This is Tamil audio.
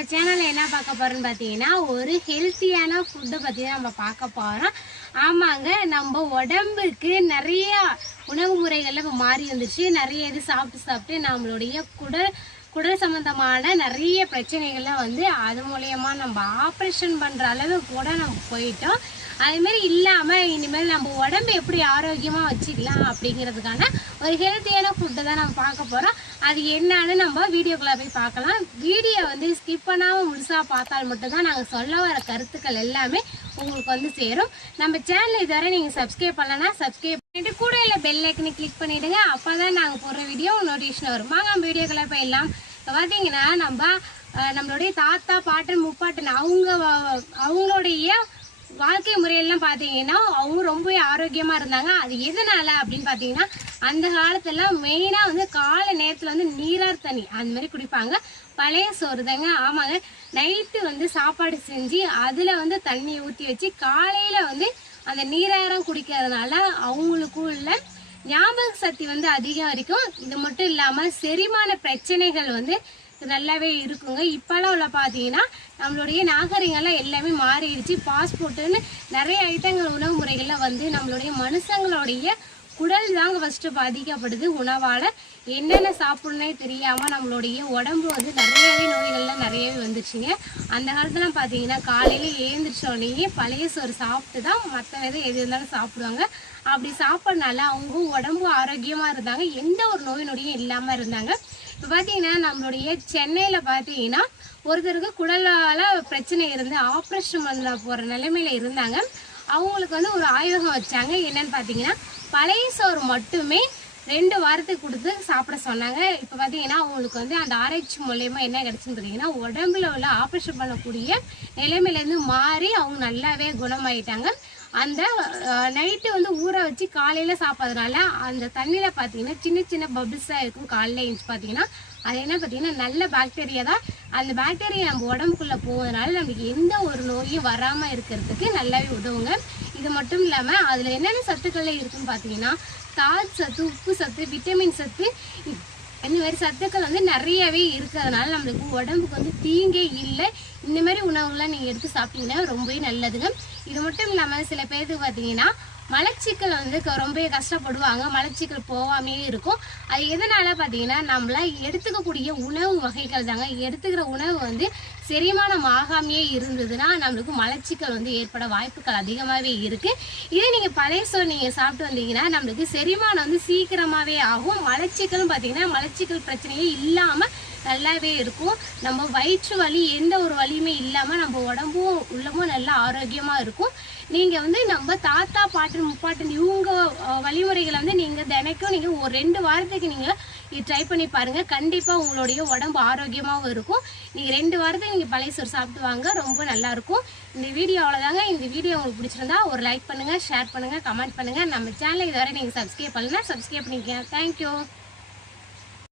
நம்ம சேனல்ல என்ன பார்க்க போகிறோன்னு பார்த்தீங்கன்னா ஒரு ஹெல்த்தியான ஃபுட்டை பற்றி தான் நம்ம பார்க்க போகிறோம் ஆமாங்க நம்ம உடம்புக்கு நிறைய உணவு முறைகள்ல இப்போ மாறி வந்துச்சு நிறைய இது சாப்பிட்டு சாப்பிட்டு நம்மளுடைய குடல் குடல் சம்மந்தமான நிறைய பிரச்சனைகள்லாம் வந்து அது மூலயமா நம்ம ஆப்ரேஷன் பண்ணுற அளவு கூட நம்ம போயிட்டோம். அதுமாரி மாதிரி இனிமேல் நம்ம உடம்பு எப்படி ஆரோக்கியமாக வச்சுக்கலாம் அப்படிங்கிறதுக்கான ஒரு ஹெல்த்தியான ஃபுட்டை தான் நம்ம பார்க்க போகிறோம் அது என்னன்னு நம்ம வீடியோக்குள்ளே போய் பார்க்கலாம். வீடியோ வந்து ஸ்கிப் பண்ணாமல் முழுசாக பார்த்தால் மட்டும்தான் நாங்கள் சொல்ல வர கருத்துக்கள் எல்லாமே உங்களுக்கு வந்து சேரும். நம்ம சேனல் இதுவரை நீங்கள் சப்ஸ்கிரைப் பண்ணலன்னா சப்ஸ்கிரைப் பண்ணிட்டு கூட இல்லை பெல் ஐக்கனை கிளிக் அப்போ தான் நாங்கள் போடுற வீடியோ நோட்டிஃபிகேஷன் வரும். வாங்க வீடியோக்குள்ளே போயிடலாம். இப்போ பார்த்தீங்கன்னா நம்ம நம்மளுடைய தாத்தா பாட்டன் முப்பாட்டன் அவங்க அவங்களுடைய வாழ்க்கை முறையெல்லாம் பார்த்தீங்கன்னா அவங்க ரொம்பவே ஆரோக்கியமா இருந்தாங்க. அது எதனால அப்படின்னு பார்த்தீங்கன்னா அந்த காலத்துல மெயினா வந்து காலை நேரத்துல வந்து நீரார் தண்ணி அந்த மாதிரி குடிப்பாங்க. பழைய சோறு தாங்க. ஆமாங்க. நைட்டு வந்து சாப்பாடு செஞ்சு அதில் வந்து தண்ணி ஊற்றி வச்சு காலையில் வந்து அந்த நீராரம் குடிக்கிறதுனால அவங்களுக்கும் இல்லை ஞாபக சக்தி வந்து அதிகம் இருக்கும். இது மட்டும் இல்லாமல் செரிமான பிரச்சனைகள் வந்து நல்லாவே இருக்குங்க. இப்போலாம் உள்ள பார்த்தீங்கன்னா நம்மளுடைய நாகரிகம்லாம் எல்லாமே மாறிடுச்சு. பாஸ்போர்ட்டுன்னு நிறைய ஐட்டங்கள் உணவு முறைகள்லாம் வந்து நம்மளுடைய மனுஷங்களுடைய குடல் தாங்க ஃபஸ்ட்டு பாதிக்கப்படுது. உணவால் என்னென்ன சாப்பிட்ணே தெரியாமல் நம்மளுடைய உடம்பு வந்து நிறையவே நோய்கள்லாம் நிறையவே வந்துச்சுங்க அந்த காலத்துலாம் பார்த்தீங்கன்னா காலையில் எழுந்திரிச்ச பழைய சோறு சாப்பிட்டு தான் மற்ற விதை எது இருந்தாலும் சாப்பிடுவாங்க. அப்படி சாப்பிட்றனால அவங்க உடம்பு ஆரோக்கியமாக இருந்தாங்க. எந்த ஒரு நோய் நொடியும் இல்லாமல் இருந்தாங்க. இப்போ பார்த்தீங்கன்னா நம்மளுடைய சென்னையில் பார்த்தீங்கன்னா ஒருத்தருக்கு குடலால் பிரச்சனை இருந்து ஆப்ரேஷன் பண்ண போகிற நிலைமையில் இருந்தாங்க. அவங்களுக்கு வந்து ஒரு ஆய்வகம் வச்சாங்க. என்னன்னு பார்த்தீங்கன்னா பழைய சோறு மட்டுமே ரெண்டு வாரத்துக்கு கொடுத்து சாப்பிட சொன்னாங்க. இப்போ பார்த்தீங்கன்னா அவங்களுக்கு வந்து அந்த ஆராய்ச்சி மூலயமா என்ன கிடைச்சுன்னு பார்த்தீங்கன்னா உடம்புல உள்ள ஆப்ரேஷன் பண்ணக்கூடிய நிலைமையிலேருந்து மாறி அவங்க நல்லாவே குணமாயிட்டாங்க. அந்த நைட்டு வந்து ஊற வச்சு காலையில் சாப்பிட்றதுனால அந்த தண்ணியில் பார்த்தீங்கன்னா சின்ன சின்ன பபிள்ஸாக இருக்கும். காலையில் எழுந்து பார்த்தீங்கன்னா அது என்ன பார்த்தீங்கன்னா நல்ல பாக்டீரியா தான். அந்த பாக்டீரியா நம்ம உடம்புக்குள்ளே போவதனால நமக்கு எந்த ஒரு நோயும் வராமல் இருக்கிறதுக்கு நல்லாவே உதவுங்க. இது மட்டும் இல்லாமல் அதில் என்னென்ன சத்துக்கள்லாம் இருக்குன்னு பார்த்தீங்கன்னா தால் சத்து உப்பு சத்து விட்டமின் சத்து இந்த மாதிரி சத்துக்கள் வந்து நிறையவே இருக்கிறதுனால நம்மளுக்கு உடம்புக்கு வந்து தீங்கே இல்லை. இந்த மாதிரி உணவுகள்லாம் நீங்கள் எடுத்து சாப்பிட்டீங்கன்னா ரொம்பவே நல்லதுங்க. இது மட்டும் இல்லாமல் சில பேருக்கு பார்த்தீங்கன்னா மலச்சிக்கல் வந்து க- ரொம்பவே கஷ்டப்படுவாங்க. மலச்சிக்கல் போகாமே இருக்கும். அது எதனால் பார்த்தீங்கன்னா நம்மள எடுத்துக்கக்கூடிய உணவு வகைகள் தாங்க. எடுத்துக்கிற உணவு வந்து செரிமானம் ஆகாமையே இருந்ததுன்னா நம்மளுக்கு மலச்சிக்கல் வந்து ஏற்பட வாய்ப்புகள் அதிகமாகவே இருக்குது இதே நீங்கள் பழைய சோறு நீங்கள் சாப்பிட்டு வந்தீங்கன்னா நம்மளுக்கு செரிமானம் வந்து சீக்கிரமாகவே ஆகும். மலச்சிக்கலும் பார்த்தீங்கன்னா மலச்சிக்கல் பிரச்சனையே இல்லாமல் நல்லாவே இருக்கும். நம்ம வயிற்று வலி எந்த ஒரு வலியுமே இல்லாமல் நம்ம உடம்பும் உள்ளமும் நல்லா ஆரோக்கியமாக இருக்கும். நீங்கள் வந்து நம்ம தாத்தா பாட்டன் முப்பாட்டன் இவங்க வழிமுறைகளை வந்து நீங்கள் தினைக்கும் நீங்கள் ஒரு ரெண்டு வாரத்துக்கு நீங்கள் இது ட்ரை பண்ணி பாருங்கள் கண்டிப்பாக உங்களுடைய உடம்பு ஆரோக்கியமாகவும் இருக்கும். நீங்கள் ரெண்டு வாரத்துக்கு நீங்கள் பழைய சோறு சாப்பிட்டு வாங்க ரொம்ப நல்லாயிருக்கும் இந்த வீடியோ அவ்வளோதாங்க இந்த வீடியோ உங்களுக்கு பிடிச்சிருந்தா ஒரு லைக் பண்ணுங்கள் ஷேர் பண்ணுங்கள் கமெண்ட் பண்ணுங்கள் நம்ம சேனலை இதுவரை நீங்கள் சப்ஸ்கிரைப் பண்ணலன்னா சப்ஸ்கிரைப் பண்ணிக்கங்க. தேங்க்யூ